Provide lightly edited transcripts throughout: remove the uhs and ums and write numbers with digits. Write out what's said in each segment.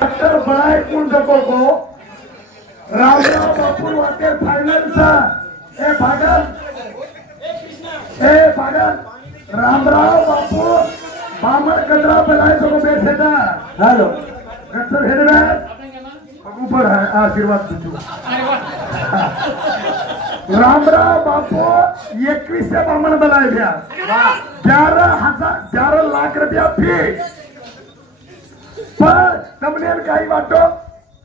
Doctor बनाए कौन सको को रामराव बापू वाटे फाइनेंस ए भागन रामराव बापू बामर कचरा बनाए सको बैठे था हेलो कचरा हेड में ऊपर है आशीर्वाद तुझे रामराव बापू 21 बामण बनाए दिया 11 लाख रुपया फी पर तुमने काही वाटो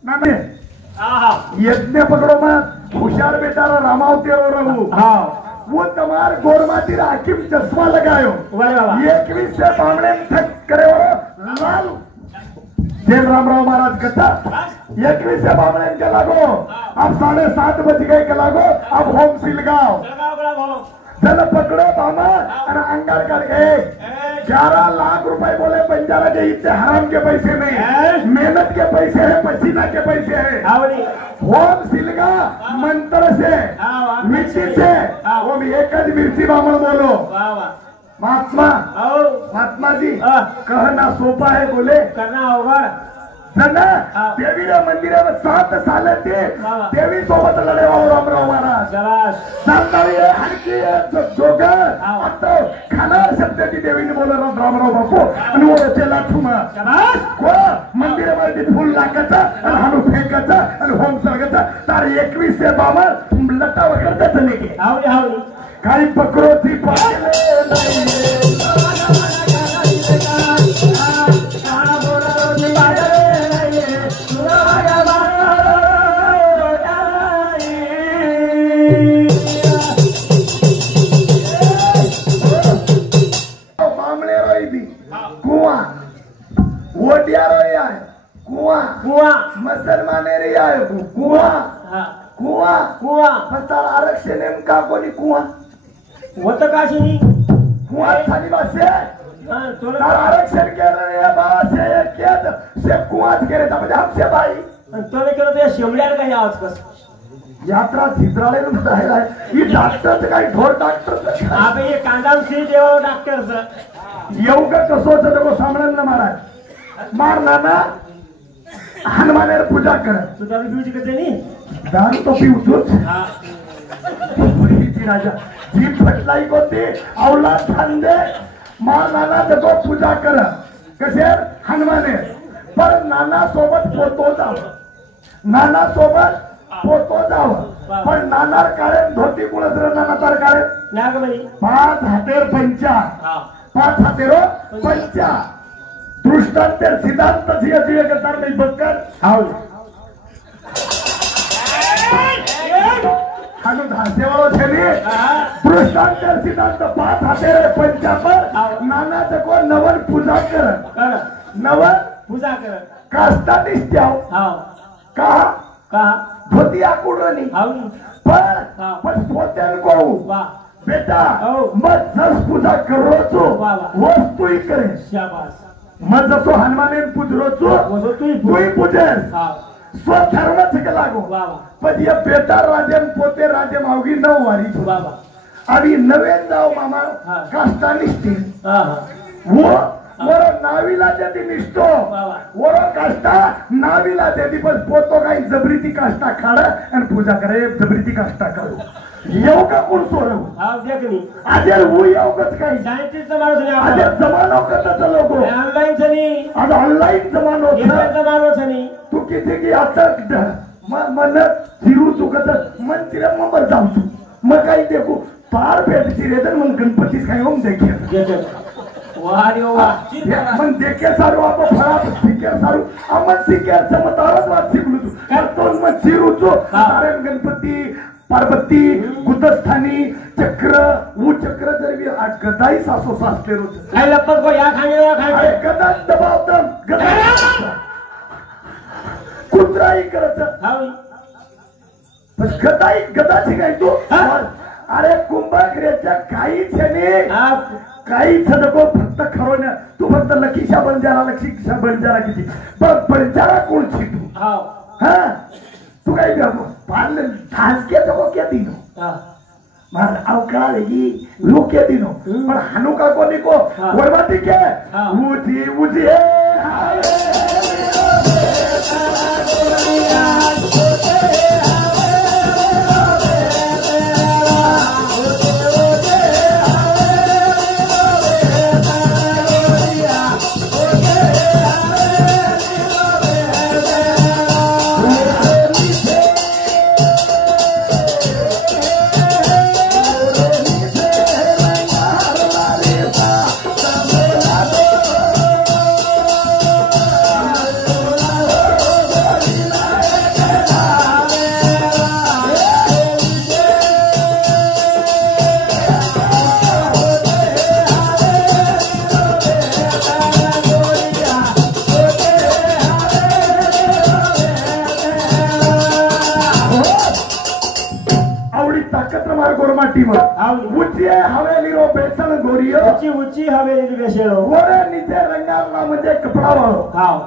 ना यज्ञ पकड़ो मत होशियार बेचारा रामावती रहू हाँ वो तुम्हार गोरमाती हाकिम चश्मा लगायो 21 से बामणे ठक करे लाल जय रामराव महाराज कथा 21 से बामणे के लागो अब 7:30 बज गए के लागो अब होम सिलगाओ चल पकड़ो बामा और अंगार कर गए 11 लाख रुपए बोले बंजारा के इतने हराम के पैसे नहीं मेहनत के पैसे है पसीना के पैसे है होम सिलगा मंत्र से मिट्टी से वो भी एक मिर्ची बामण बोलो महात्मा जी कहना सोपा है बोले करना होगा देवी मंदिर में 7 साल थे देवी सोबत लड़े रामराव महाराज हलकी तो खाना शब्द की देवी ने बोला रामराव बापू आणि वो चला ठुमा को मंदिर मध्ये फूल लागायचा आणि हाणू फेकायचा आणि होम सरगायचा तार 21 से बाबा लटा वगैरे देत नाही काही पकरोची पाहिले मुसलमाने रे आए कुआ कुआ कुआ पतार आरक्षण नेमका कोणी कुआ होत काशी कुआ खाली बसे आरक्षण केलं रे बाबा से केत से कुआच केले तर म्हणजे हमसे भाई तोने केलं ते शेमड्याला काही आवाज कस यात्रा छिद्राले म्हणताय ही डॉक्टर काय ढोर डॉक्टर अबे ये कांदाम सी देव डॉक्टर येऊगा कसोच देखो सामणन ना महाराज मारना ना हनुमान पूजा कर तू दारू पिऊची कधी नाही दारू तो पिऊतोच राजा जीप फटलाई कोती औलाद खांदे मार नाना देखो पूजा कर कसे हनुमाने पर नाना सोबत पोतो जाव नाना सोबत पोतो जाव पण नानार काळे धोती कुळसर नाना तर काळे नागमणी 5 हातेर पंचा 5 हातेरो पंचा दृष्टांत सिद्धांत जिया करता नहीं बकर हाउ हानु धासे वालो छेनी दृष्टांत सिद्धांत 5 हाते पंचा पर नाना को नवन पूजा कर नवन पूजा कर कास्ता दिसत्याव हाउ कहा धोती आकुडनी हाउ पर पोत्यान को वाह बेटा मत जस पूजा करो तो वस्तु ही करे शाबाश मत जसो हनुमाने पूजरोचो तू पूजेस स्वधर्मच के लागो पण ये बेटा राजेन पोते राजे मावगी 9 वारी बाबा आणि नवेन जाव मामा काष्टा निष्ठी वो वरो नाविला देती निष्ठो वरो काष्टा नाविला देती पण पोतो काही जबरीती काष्टा खाड आणि पूजा करे जबरीती काष्टा करू योगा कोण सोडव हा देखनी आजर वो योगच काही सायंटिस्ट माणूस नाही आजर जमानो कथा लोक ऑनलाइन छनी आज ऑनलाइन जमानो छनी तू किती की आता मन फिरू चुकत मन तिला मंबर जाऊ तू मग काही देखो पार भेटची रेदन मन गणपतीस काय होम देखे वारी वा मन देखे सारू आप फळात सिके सारू अमन सिके चमतारच वाट सिकलू तू करतोन मन फिरू चो सारे गणपती पार्वती गुदस्थानी चक्र वो चक्र जर भी गदाई सासो सासले रोज काय लपत को या खाणे गदा दबावतम गदा कुत्राई करत हाव बस गदाई गदाची काय तू अरे कुंभग्रेच्या काही छने काही छनको फक्त खरोने तू फक्त लकीशा बंजारा किती पण बंजारा कोण छी तू हाव हां तू काय पाल धास के तो क्या दिनो मार अवकाळ लगी लो क्या दिनो पण हनुका कोणी को वरवाती के उजी उजी गोरमाटी ऊंची हवेली रो बेसन गोरी ऊंची ऊंची हवेली बेसेलो गोरे नीचे रंगारला म्हणजे कपडा वाळो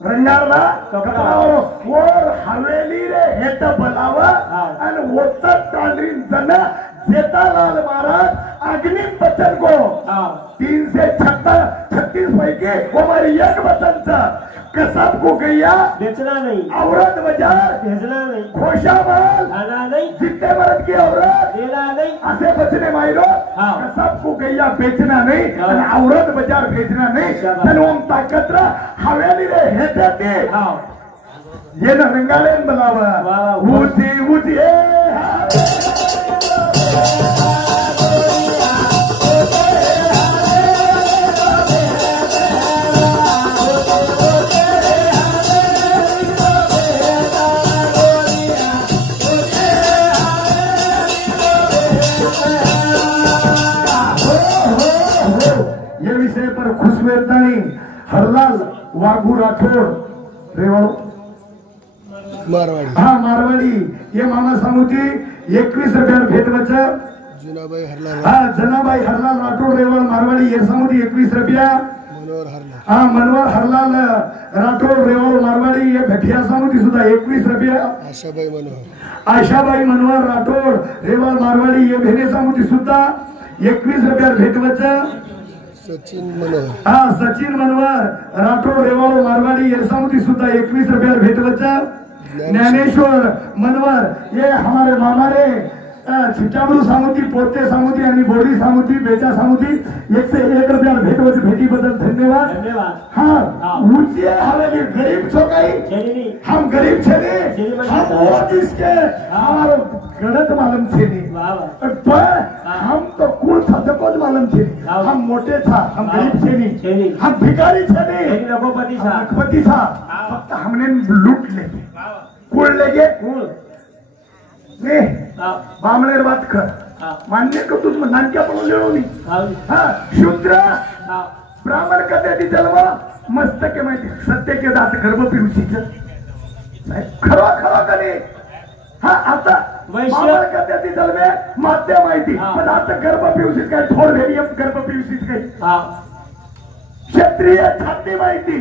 रंगारला कपडा वाळो वर हवेली रे हेट बलाव आणि वोतर तांडरीन जन जेठालाल महाराज अग्नि बचन को 336 पैकी हमारी एक बचन था कसब को गैया बेचना नहीं, औरत बाजार भेजना नहीं, खोशामाल खाना नहीं, जितने मर्द की औरत देना नहीं, ऐसे बचने मायरो कसब को गैया बेचना नहीं, औरत बाजार भेजना नहीं, तनोम ताकत हवेली रे हेटे ये न रंगालेन बनावा ऊंची ऊंची ये विषय पर खुशवेदानी हरलाल वाघू राठोड रेवाड़ो मारवाड़ी हाँ मारवाड़ी ये मामा सामुती 21 रुपया भेट बचा जुनाबाई हरलाल हाँ जनाबाई हरलाल राठोड रेवाड़ मारवाड़ी ये सामुती 21 रुपया मनोहर हरलाल हाँ मनोहर हरलाल राठोड रेवाड़ मारवाड़ी ये भेटिया सामुती सुधा 21 रुपया आशाबाई मनोहर आशाबाई मनोहर राठोड रेवाड़ मारवाड़ी ये भेने सामुती सुधा 21 रुपया भेट बचा सचिन मनोहर हाँ सचिन मनोहर राठोड रेवाड़ मारवाड़ी ये सामुती सुधा 21 रुपया भेट बचा ज्ञानेश्वर मनवर ये हमारे मामा रे छिटाबरू सामुती पोते सामुती आणि बोडी सामुती बेटा सामुती 101 रुपया भेटी बदल धन्यवाद हाँ ऊंची हवेली गरीब छो कई हम गरीब छे ने हम वो जिसके हमारो गलत मालूम छे ने पर हम तो कुल सदकोज मालूम छे हम मोटे था हम गरीब छे ने हम भिखारी छे ने लखपति था फक्त हमने लूट लेंगे कुल लेगे ने बामणेर बात कर मान्य करतो नानक्या पण लेणो नाही हा शूद्र ब्राह्मण कधी जन्म मस्त के माहिती सत्य के दात गर्भ पिवशीच खरो खरो कधी हा आता ब्राह्मण कधी जन्मे माध्य माहिती पण आता गर्भ पिवशीच काय थोड भेरी गर्भ पिवशीच काय क्षत्रिय छाती माहिती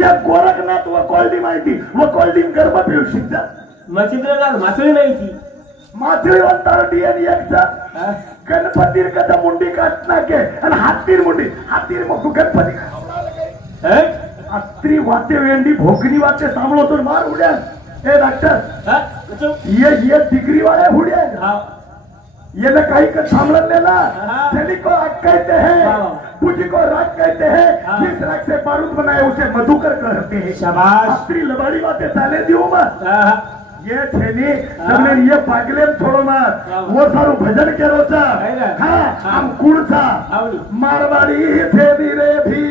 या गोरखनाथ व कोल्डी माहिती व कोल्डी गर्भ पिवशीच मचिंद्रलाल माथुरी माहिती माथुरी अंतर डीएनए चा गणपतीर कदा मुंडी काटना के आणि हातीर मुंडी हातीर मग गणपती हत्ती वाते वेंडी भोकनी वाते सांभळो तो मार उड्या ए डॉक्टर ये डिग्री वाले उड्या ये ना काही का सामलन लेला तेली को आग कहते हैं पूजी को राग कहते हैं जिस राग से बारूद बनाए उसे मधुकर कहते हैं शाबाश हत्ती लबाड़ी बातें चाले दियो मत ये छेनी तुमने ये पागले छोड़ो मत वो सारू भजन करो सा हाँ हम कुड़ सा मारवाड़ी छेनी रे भी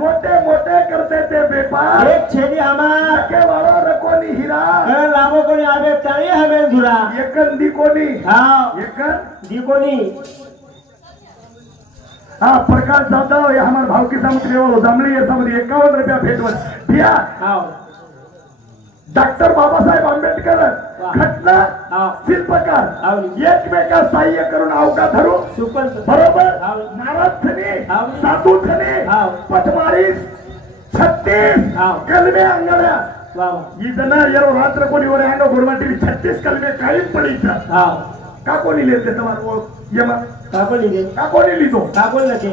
मोटे मोटे करते थे व्यापार एक छेदी हमार के वालों रकोनी हीरा लाभो कोणी आवे चाळी हमें धुरा एकन दिकोनी हाँ एकन दिकोनी हाँ प्रकाश जाधव ये हमारे भाव की सामग्री वो जमली ये सामग्री 51 रुपया भेटवत दिया डॉक्टर बाबासाहेब आंबेडकर घटना शिल्पकार एकमेका सहाय्य करून अवका धरू बरोबर नाराज थने साधू थने पटमारी 36 कलमे अंगड्या इतना यारो रात्र कोणी वर अंग गुरमाटी 36 कलमे काही पडीचा का कोणी लेते तुम्हारे वो यमा का कोणी लिहितो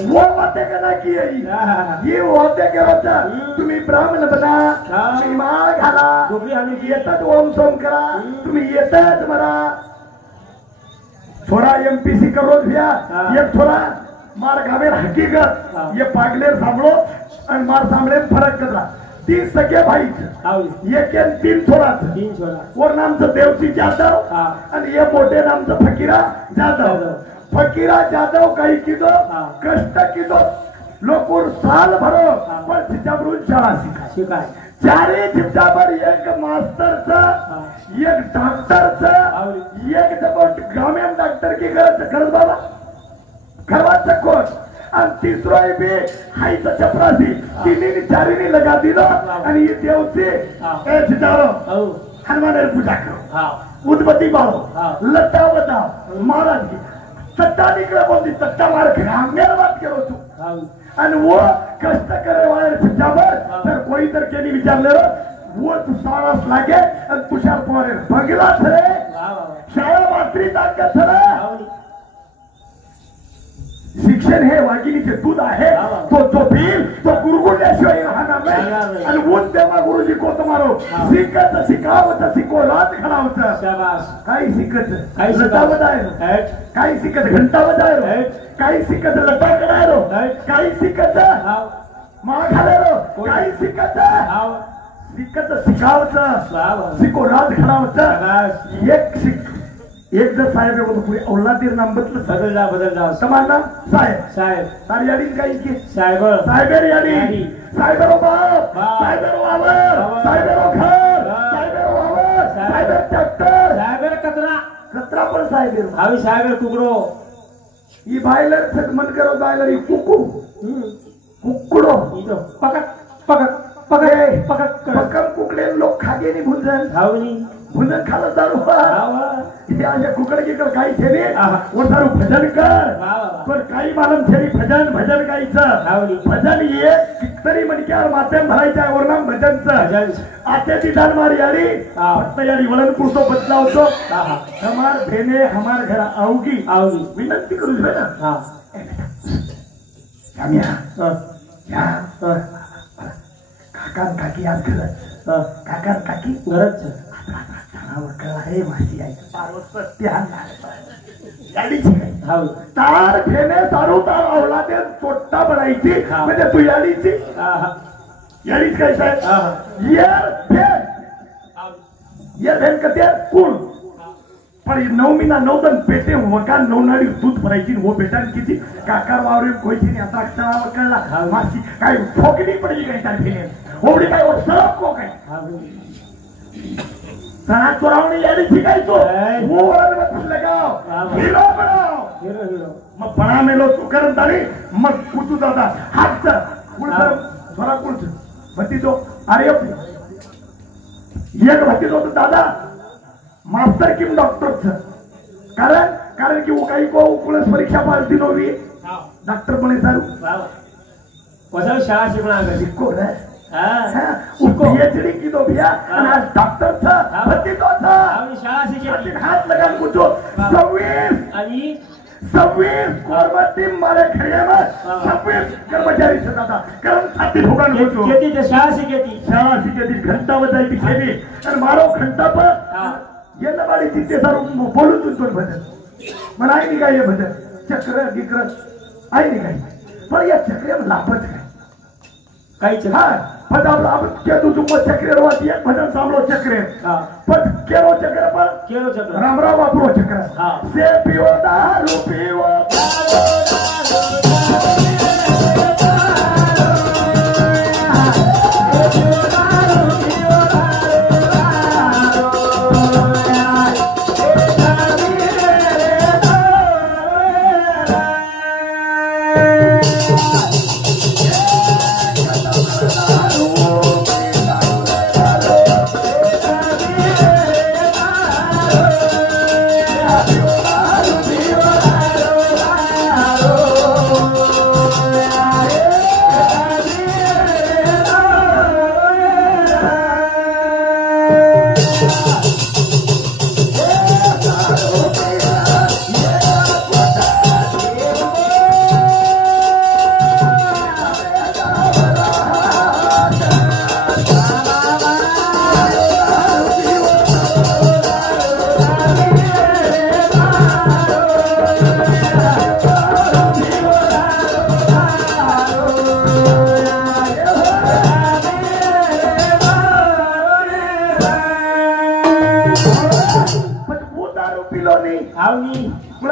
वो बातें कदा की ये होते के रोचा तुम्ही ब्राह्मण बना तुम्ही माळ घाला तुम्ही येतात ओम सोम करा तुम्ही येतात मरा थोड़ा एमपीसी करो भैया ये थोड़ा मार गावेर हकीकत ये पागलेर सांभळो आणि मार सांभळे फरक करा 3 सगळे भाई एक 3 छोरा वर नामचं देवची जाधव आणि ये मोठे नामचं फकीरा जाधव फकीरा जाधव काही कीदो कष्ट कीदो लोक साल भरो पण तिच्यावरून शाळा शिकाय चारही चिमटाभर एक मास्तरचं, एक डॉक्टरचं, एक जबरदस्त ग्रामीण डॉक्टर की गरज बाबा करवाचं कोण आणि तिसरो बी हायचं चपरासी तिन्ही चारीनी लगा दिलं आणि ही देवचे हनुमान पूजा करो उदबत्ती बाळो लट्टा बताओ महाराज सत्ता निकला बोलती सत्ता मार मेरा बात करो तू आणि वो कष्ट करे वाले चिमटाभर तर कोई तर केली विचारलं वो तू सारास लागे आणि तुषार पवार बघला रे शाळा मात्री ताकद रे शिक्षण हे वाघिणीचे दूध आहे तो जो पील तो गुरुकुल्याशिवाय राहणार नाही आणि ऊन तेव्हा गुरुजी को तुम्हारो शिकायचं शिकावचं शिकवलाच घडावचं काही शिकायचं काही लटा बजायलो काही शिकायचं घंटा बजायलो काही शिकायचं लटा करायलो काही शिकायचं माळ घालायलो काही शिकायचं शिकावचं शिकवलाच घडावचं एक जर साहेब होतो पुढे औलादीर नाम बदल जा समान नाम साहेब सारी यादी काही की साहेबर यादी साहेबरो बाप साहेबरो वावर साहेबरो घर साहेबरो वावर साहेबर ट्रॅक्टर साहेबर कचरा पण साहेब आम्ही साहेबर कुकडो ही बायलर मन करो बायलर ही कुकडो पकड कुकडे लोक खागे नि भुंजन खाला दारू कुकड गिकड काही छेरी दारू भजन कर पण काही मालम छेरी भजन गायचं भजन ये कितरी मणक्यावर माथ्यान भरायच्या वर्णाम भजनचं आत्याची दान मारी यारी फक्त यारी वळण पुरतो बदला होतो हमार भेने हमार घरा आवगी विनंती करू ना काका काकी आज घरच काका काकी घरच आहे माहिती तार फेने सारू तार अवलादे चोट्टा बनायची म्हणजे तू याडीची याडीच काय साहेब येर भेन कते कुळ पण 9 महिना 9 दिन पेटे वका 9 नाडी दूध भरायची वो बेटा किती काकार वावरे कोयची नाही आता अक्षरा कळला मासी काय ठोकली पडली काय त्या फेने ओढी काय ओढ सरप को काय सणा चोरावणी याडी शिकायचो वो लगाव हिरो बनाव मग बना मेलो तू करत आली मग कुठू दादा हात कुठं स्वरा कुठ भती तो अरे एक भती तो दादा मास्टर किम डॉक्टर कारण की वो काही को पुलिस परीक्षा पास दिनोवी डॉक्टर बने सारू पचास शाळा शिकणार शिको रे पीएचडी की तो भैया डॉक्टर था भती तो था शाळा शिकेली हात लगान कुछो 26 कोरबती मारे खड़े में 26 कर्मचारी से दादा कर्म छाती ठोकान कुछो खेती ते शाळा शिकेती घंटा बजाई खेली और मारो घंटा पर ये नबाड़ी चित्ते सारू बोलू तू तो भजन मन आई नहीं ये भजन चक्र गिक्र आई नहीं पर ये चक्र में लापत है काही चक्र हाँ पण अब क्या तू तुम चक्र रवाती है भजन सामलो चक्र पण केरो चक्र रामराव वापरो चक्र से पियो दारू पियो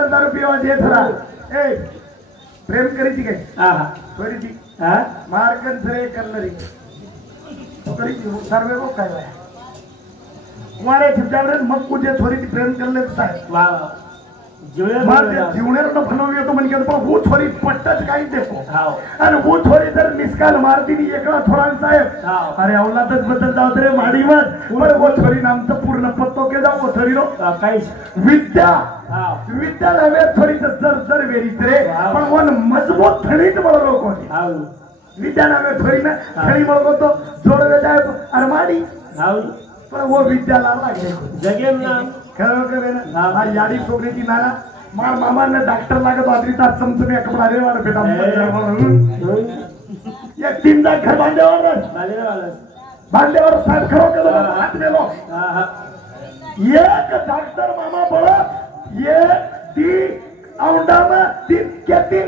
दारू पिवा दे थोड़ा प्रेम करी थी काय मारकन सरे करणारी सर्वे को काय आहे तुम्हारे ठिकाणी मग कुठे थोडी प्रेम करले साहेब वा जीवनेर न बनवली तो म्हणजे पण वो थोडी पट्टच काही देखो हाव आणि वो थोडी जर मिसकाल मारती नी एकला थोडा साहेब हाव अरे औलादच बदल जावत रे माडीवर पण वो थोडी नामचं पूर्ण पत्तो के जाऊ वो थोडी नो काही विद्या हाव विद्याला वे थोडी जर जर वेरीत रे पण वन मजबूत थडीच बळलो कोणी हाव विद्याला वे थोडी ना थडी बळलो तो जोडवे जाय अरे माडी हाव पण वो विद्याला लागले जगेम ना खरं करे ना हा याडी छोकरीची ना मार मामाने डॉक्टर लागत वादरीचा चमचमे कपडा रे वाला बेटा एक तीन दाग घर बांधल्यावर साहेब खरो केलो हात नेलो एक डॉक्टर मामा बोलत ये ती औंडाम ती केती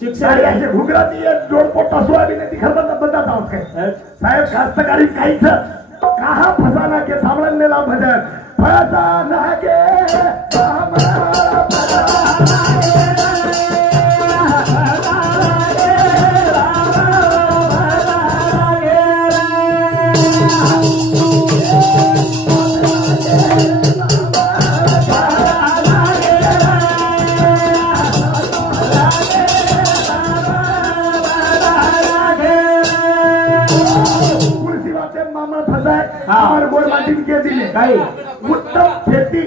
शिक्षा असे घुगराची एक जोडपोटा सोयाबीन ती खरबंद बंदा जाऊत काय साहेब कास्तकारी काहीच कहा फसाना के सामने मेला भजन फसाना के हमारे गोल माटी के दिले उत्तम खेती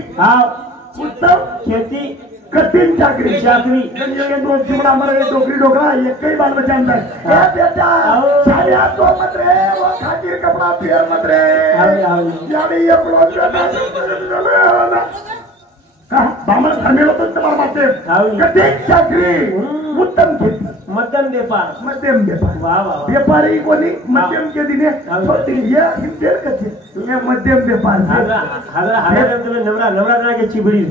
उत्तम खेती कठिन चाकरी चाकरी दोन चिमड़ा मरे डोकरी डोकरा एक कई बाल बचा अंदर ए बेटा साया तो मत रे वो खातिर कपड़ा पियर मत रे यानी ये ब्लाउज ना का बामण धर्मेलो तो तुम्हारा माते कठिन चाकरी उत्तम खेती मध्यम व्यापार वाह वाह व्यापारी कोणी मध्यम के दिने ये हिंदेर कथे ये मध्यम व्यापार हजार तुम्हें नवरा के चिबड़ी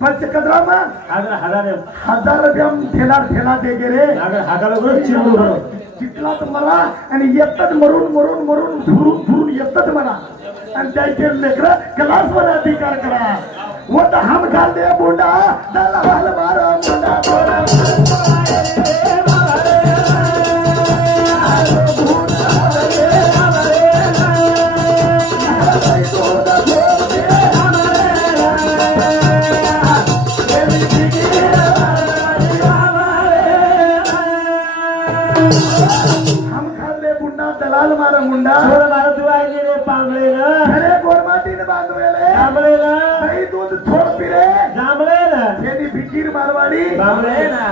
पंच कदरामा हजार रुपया ठेला दे गे रे चिटला तर मला आणि येतच मरून धुरून येतच मला आणि त्याचे लेकर क्लासवर अधिकार करा वो तर हम घाल दे बोंडा त्याला वाल मारा बोंडा दलाल मारा मुंडा तू आहे रे पांगळे ना अरे गोरमाटीने बांधवेले जांभळे ना नाही दूध थोड पिरे जांभळे ना येदी भिकीर मारवाडी जांभळे ना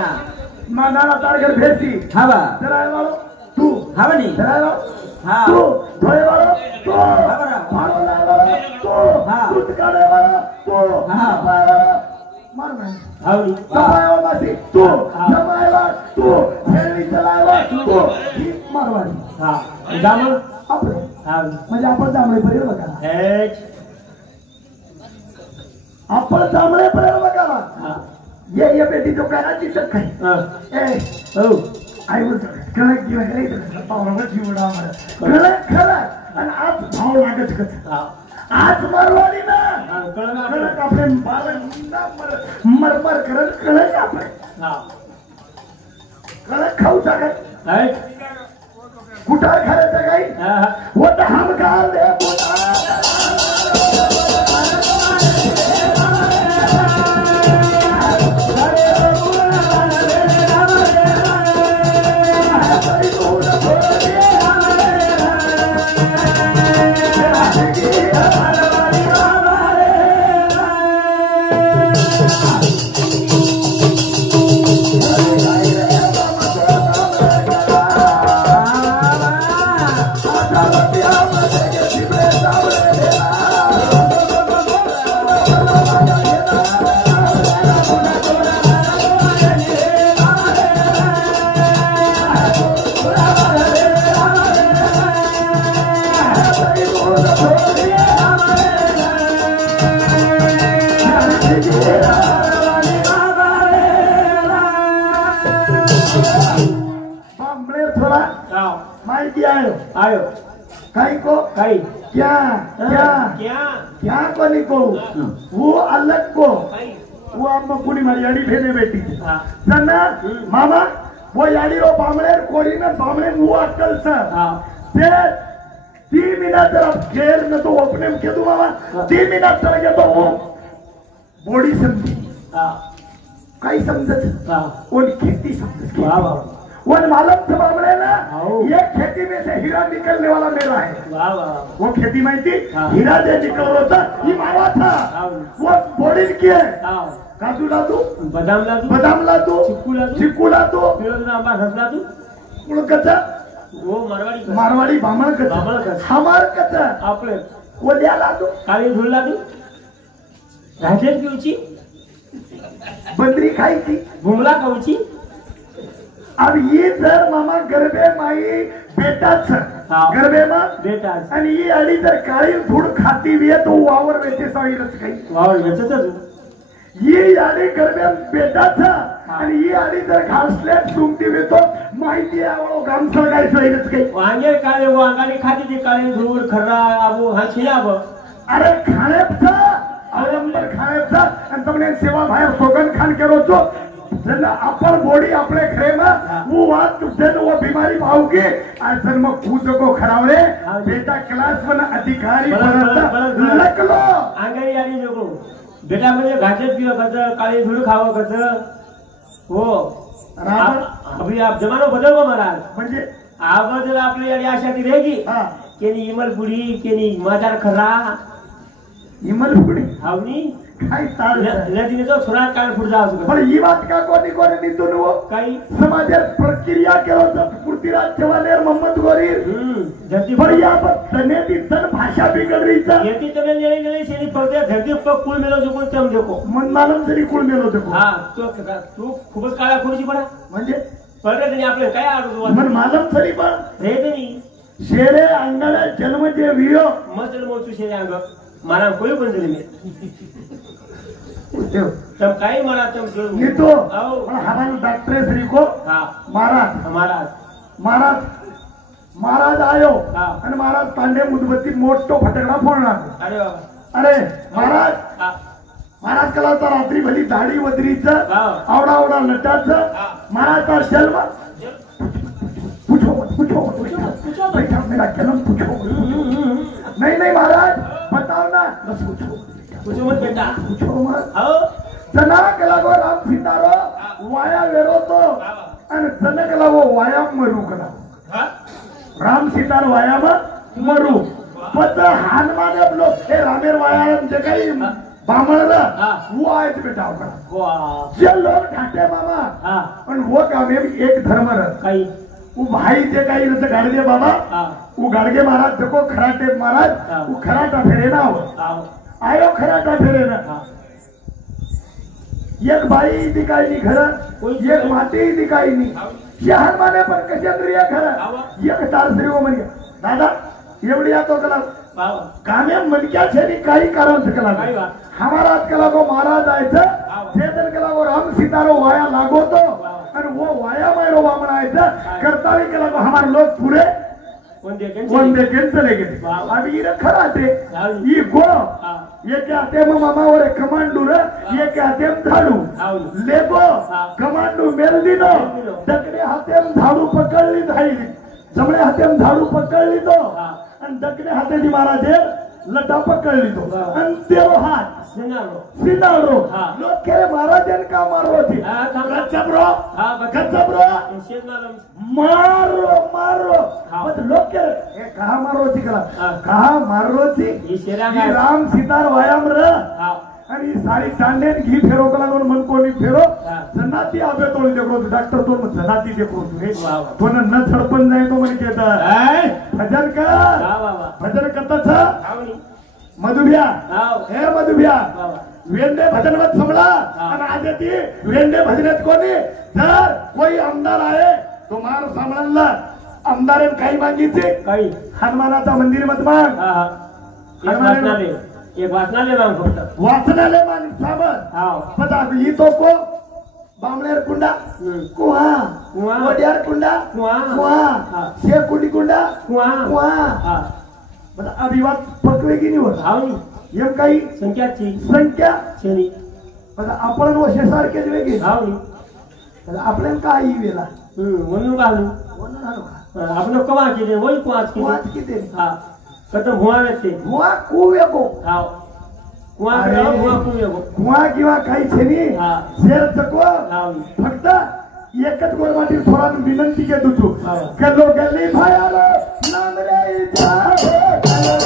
मानाला तारगर भेसी हवा जराय वालो तू हवनी जराय वालो हां तू धोय वालो तू हवरा मारो वालो तू हां दूध काढे वालो तू हां मार भाई हवनी जमाय वासी तू जमाय वा तू फेरी चलाय वा तू ही मारवाडी हां जांभळ आपले हां म्हणजे आपण जांभळे पर्यंत बघा एक आपण जांभळे पर्यंत बघा हां ये बेटी जो कराची चक्क है ए ओ आई बोल कळक जीव आहे रे पावरावर जीवडा आम्हाला कळक खरं आणि आज भाव लागत कस हां आज मारवाडी ना कळलं कळक आपले बाळांना मरमर करत कळक आपण हां कळक खाऊ शकत एक कुठार खायचं काही हां होता हम घाल दे माहिती आयो काही को काही क्या क्या क्या क्या को नहीं को वो अलग को वो अम्मा पुरी मारी याडी भेने बेटी सन्ना मामा वो याडी रो बामणे कोरी ना बामणे वो अक्कल सर ते 3 मिनट खेल में तो अपने में खेदू मामा 3 मिनट चला गया तो वो बॉडी समझी काही समझत वो खेती समझ वाह वाह वो मालूम था बाबरे ना आओ। ये खेती में से हीरा निकलने वाला मेरा है वाह वाह वो खेती में थी हाँ। हीरा जो निकल रहा था ये मावा था आओ। वो बॉडी की है आओ काजू ला दो बदाम ला दू बादाम ला दो चिक्कू ला दू चिक्कू ला दो फिरोज आंबा रस ला दू कुण कच्चा वो मारवाडी का मारवाड़ी बामण बामण कच्चा कच्चा। हमार कच्चा आपले वो लिया ला दो काळी धूळ ला दू राजेश घेऊची बंदरी खाई थी भुमला खाऊची अब ये जर मामा गरबे माई बेटाच हाँ। गरबे मा बेटा आणि ही अडी जर काळी धूळ खाती भी है तो वावर वेचे साईरच काही वाव याच्याच ही आडी गरबे बेटाच आणि ही आडी जर घासले सुमती वेतो माहिती आवळो गाम सळगाई साईरच काही वांगे काळे वांगाली खाती ती काळी धूळ खर्रा आबो हा छियाब अरे खाण्याचा अवलंबन खाण्याचा आणि तुमने सेवा बाहेर सोगन खान केलो तो जन अपन बॉडी अपने घरे में वो बात जन वो बीमारी पाओगे आज जन्म खुद को खरावरे बेटा क्लास में अधिकारी बनता लकलो अंगाई आली नको बेटा म्हणजे घाटत पियो कच काळी धूळ खावं कच हो अभी आप जमानो बदल गो महाराज म्हणजे आवाज आपली आली आशा ती रहेगी हा केनी इमलपुरी केनी माजार खरा हिमल पुढे हावनी काय ताळ नदीने तो थोडा काळ पुढे जाऊ शकतो पण ही बात का कोणी कोणी नितून वो काही समाजात प्रक्रिया केलो तर पृथ्वीराज चव्हाण मोहम्मद गोरी धरती पण या तने ती तन भाषा बिगडरीचा येती तने नेले नेले शेनी पडते धरती पर कुळ मेलो जो कोण तम देखो मन मालम तरी कुळ मेलो देखो हा तू खूपच काळा खुर्ची पडा म्हणजे पडते तरी आपले काय आडू मन मालम तरी पण रे तरी शेरे अंगाला जन्म जे वियो मसल मोचू शेरे अंग मारा कोई पण तरी मी देव तम काही मला तम ये तो आओ हमारे डॉक्टर श्री को हा महाराज हमारा महाराज महाराज आयो हा. आणि महाराज तांडे मुदबत्ती मोठो फटकडा फोडणार अरे बाबा अरे महाराज हा महाराज कला तर रात्री भली दाढी वदरीचं हा. आवडा आवडा नटाचं हा. महाराज का जन्म पूछो मत पूछो मत पूछो मत. बेटा मेरा जन्म पूछो मत। नहीं नहीं महाराज बताओ ना बस पूछो कुछ मत बेटा पूछो मत आओ जना केला गो राम सीतारो वाया वेरो तो आणि जन केला वो वाया मरू कला हा राम सीतार वाया मरू पण हनुमान लोक हे रामेर वाया जे काही बामणला हा. वो आहेत बेटा आपला वा जे लोक ठाटे मामा हा पण वो काम एक धर्म रह काही वो भाई जे काही जसं गाडगे बाबा हा वो गाडगे महाराज देखो खराटे महाराज हा. वो खराटा फेरे ना हो आओ आयो खराटा फेरे ना हा एक बाई दिखाई नहीं घर एक माती दिखाई नहीं शहर माने पण कशेंद्रिय घर एक तारश्री वो म्हणजे दादा एवढी यातो कला बाबा कामे मनक्या छेनी काही कारण कला काही बात. हमारा कला को महाराज आयचं चेतन कला को राम सीतारो वाया लागो तो आणि वो वाया मायरो वामन आयचं करताळी कला को हमारे लोग पूरे कोण देखे वंदे के चले गए वाह. अभी ये खराटे हाँ. ये गो हा ये कहते हैं मामा और कमांडू रे ये कहते हैं झाड़ू आओ लेबो हाँ. कमांडू मेल दिनो दिनो. दगडे हाते झाडू पकडली धाई जमणे हाते झाडू पकडली तो हा आणि दगडे हाते महाराज लटा पकडली तो वा. आणि तेरो हात सेनारो सिनारो हा. लोक के महाराज का मारो होती हा थांब कच्चब्रो हा बच्चा कच्चब्रो शेत मालम मारो मारो हा. मत लोक के हे कहा मारो होती कला हा. कहा मारो होती ही शेरा ही राम सीतार वायाम र हा आणि सारी चांडे घी फेरो कला म्हणून मन कोणी फेरो हा. जनाती आबे तोडी देखो डॉक्टर तो जनाती देखो रे वा वा तो न छडपन जाय तो म्हणे केता ऐ भजन कर वा वा वा भजन करताच आवनी मधुबिया आओ हे मधुबिया वा वा वेंडे भजनवत समला आणि आज ती वेंडे भजनेत कोणी जर कोई आमदार आहे तो मार सांभाळला आमदाराने काही मागितले काही हनुमानाचा मंदिर मत माग हा हा एक वाचनालय माग फक्त वाचनालय माग साबत आओ पता ही तो को बामणेर कुंडा कुहा कुहा. वडियार कुंडा कुहा. कुहा हा. शेकुंडी कुंडा कुहा कुहा हा पता अभिवाद पकवे की नाही होत आवनी एम काही संख्याची संख्या शेनी पता आपण वशे सारखेच वेगळे आवनी आपल्याला काय वेला म्हणून घालू म्हणून आलो का आपण कमा केले वय कुवाच केले वाच किती हा कत हुआ व्यक्ती हुआ कुवेको हाव कुवा अरे. करावं, हुआ कुवेको कुवा किंवा काही छेनी हा. शेर चकवा हाव फक्त एकच गोरवाटी थोडा विनंती के तुझू हा. कलो गली भायाला नामरे इच्छा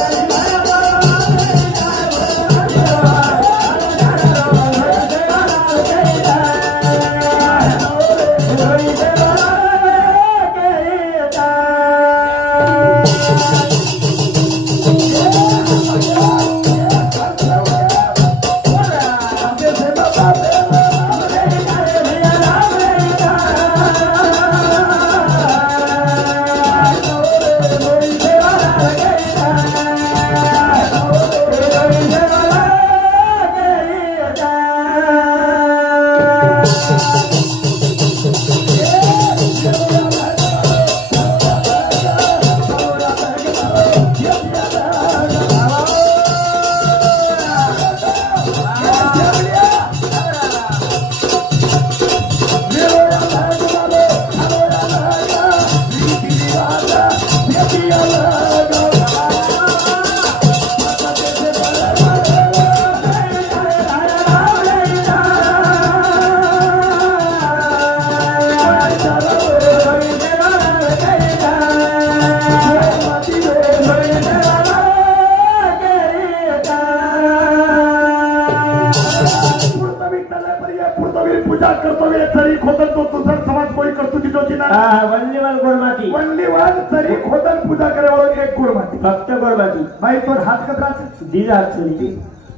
पूजा करतो वे तरी खोदन तो तुझा समाज कोई करतो तिथो की ना वनलीवाल गोरमाटी वनलीवाल तरी खोदन पूजा करे वाला एक गोरमाटी फक्त गोरमाटी भाई तो हात कत्राच दिला हात चली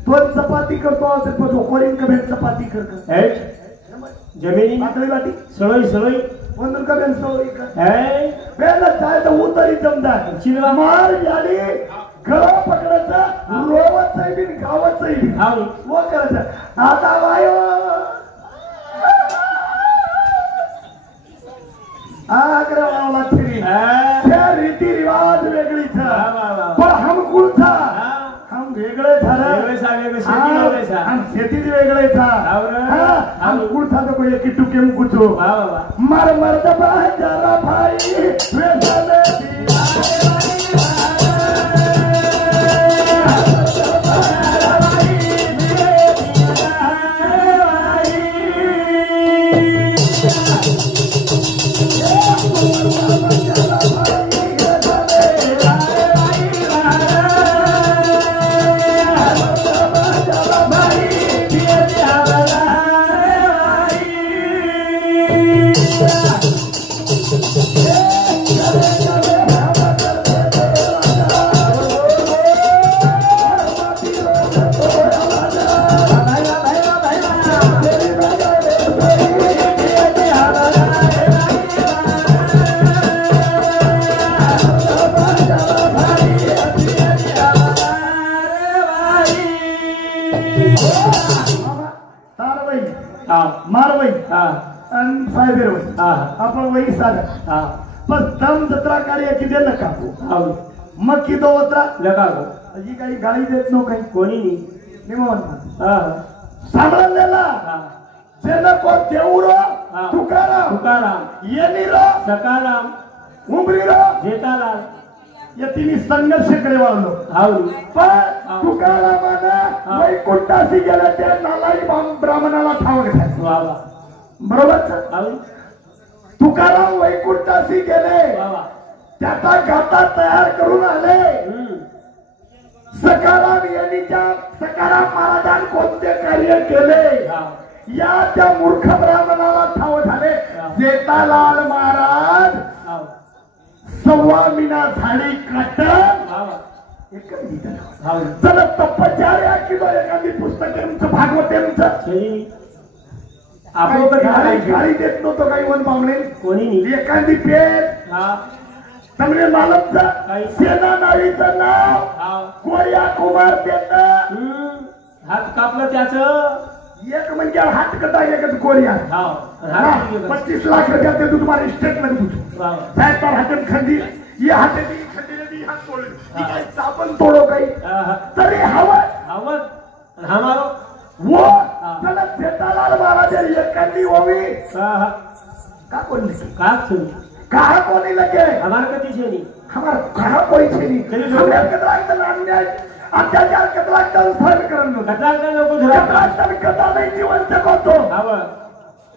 तो चपाती करतो असे तो जोकोरीन कबे चपाती कर हेट जमिनी पातळी वाटी सळोई सळोई वंदन कबे सळोई कर हे बेला चाय तो उतरी जमदा चिलवा मार याली गळा पकडायचा रोवाचं बिन गावाचं हाव वो करायचं आता वायो आग्रवाला थी त्या रीती रिवाज वेगळी था पण हम कुळ था हम वेगळे था हम शेती वेगळे था हम कुळ था तो कोई किट्टू केम कुछो मर मर्द जरा भाई वेसाले मारवाई आणि साहेबेर आपण वही साधा पण दम जत्रा कार्य किती नका मग किती होता लगा अजी काही गाळी देत नो काही कोणी निमवण सांभाळलेला जेना को देऊरो तुकाराम तुकाराम येनीरो सकाराम उमरीरो जेतालाल या तिन्ही संघर्ष करे वाळलो हावली पण तुकारामाने वैकुंठाशी गेला त्या नालाई ब्राह्मणाला ठाव घेतला वा वा बरोबर हावली तुकाराम वैकुंठाशी गेले त्याचा गाथा तयार करून आले सकाराम यांनीच्या सकाराम महाराजांनी कोणते कार्य केले या त्या मूर्ख ब्राह्मणाला ठाव झाले जेतालाल महाराज सव्वा मिना झाडी काटन चला तपश्चर्या किंवा एखादी पुस्तकांचं भागवतांचं आपण गाडी देत नव्हतो काही वन पाहुणे कोणी एखादी पेट तमने मालमचं सेना नावीचं नाव कोरिया कुमार देत हात कापलं त्याचं एक म्हणजे हात कटा एकच कोरिया 25 लाख रुपया ते तुम्हाला स्टेटमेंट तुझ साहेब तर हातन खंडी ये हाते दी खंडी हात तोडले काय साबण तोडो काही तरी हवं हमारो वो चला जेठालाल महाराज एखादी होवी का कोण कहा कोनी लगे हमारे कति छे नहीं हमार कहा कोई छे नहीं चलिए, हमने कतरा के अन्याय अत्याचार कतरा के सहन करन कतराक ना लोक धरा कतरा कदा नहीं जीवन जगो तो आव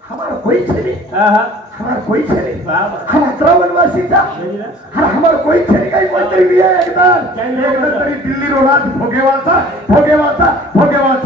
हमार कोई छे नहीं हा हा हमार कोई छे नहीं बाबा हम अत्रवनवासी था चलिए ना हर हमार कोई छे नहीं काही मंत्री भी है एकदम क्या नहीं एकदम तरी दिल्ली रो राज भोगेवा था